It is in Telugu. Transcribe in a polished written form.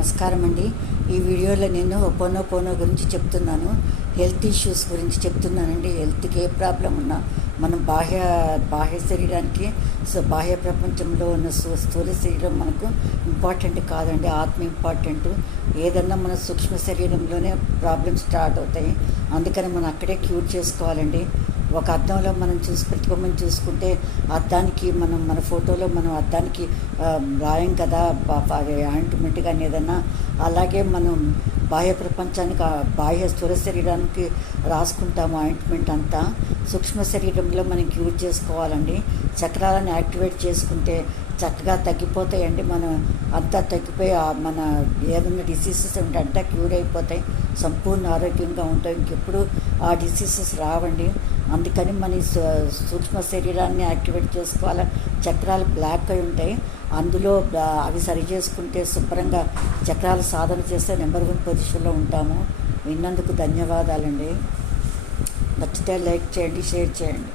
నమస్కారం అండి. ఈ వీడియోలో నేను పోనో గురించి చెప్తున్నాను. హెల్త్ ఇష్యూస్ గురించి చెప్తున్నానండి. హెల్త్కి ఏ ప్రాబ్లం ఉన్నా మనం బాహ్య శరీరానికి బాహ్య ప్రపంచంలో ఉన్న స్థూల శరీరం మనకు ఇంపార్టెంట్ కాదండి, ఆత్మ ఇంపార్టెంట్. ఏదన్నా మన సూక్ష్మ శరీరంలోనే ప్రాబ్లమ్స్ స్టార్ట్ అవుతాయి. అందుకని మనం అక్కడే క్యూర్ చేసుకోవాలండి. ఒక అద్దంలో మనం ప్రతిబింబం చూసుకుంటే అద్దానికి మన ఫోటోలో మనం అద్దానికి రాయం కదా ఆయింట్మెంట్ కానీ ఏదన్నా, అలాగే మనం బాహ్య ప్రపంచానికి బాహ్య స్థూల శరీరానికి రాసుకుంటాము ఆయింట్మెంట్ అంతా. సూక్ష్మ శరీరంలో మనం క్యూర్ చేసుకోవాలండి. చక్రాలను యాక్టివేట్ చేసుకుంటే చక్కగా తగ్గిపోతాయండి. మనం అంతా తగ్గిపోయి మన ఏదైనా డిసీజెస్ ఉంటే అంతా క్యూర్ అయిపోతాయి, సంపూర్ణ ఆరోగ్యంగా ఉంటాయి, ఇంకెప్పుడు ఆ డిసీజెస్ రావండి. అందుకని మన సూక్ష్మ శరీరాన్ని యాక్టివేట్ చేసుకోవాలి. చక్రాలు బ్లాక్ అయి ఉంటాయి, అందులో అవి సరి చేసుకుంటే శుభ్రంగా చక్రాలు సాధన చేస్తే నెంబర్ 1 పొజిషన్లో ఉంటాము. విన్నందుకు ధన్యవాదాలండి. నచ్చితే లైక్ చేయండి, షేర్ చేయండి.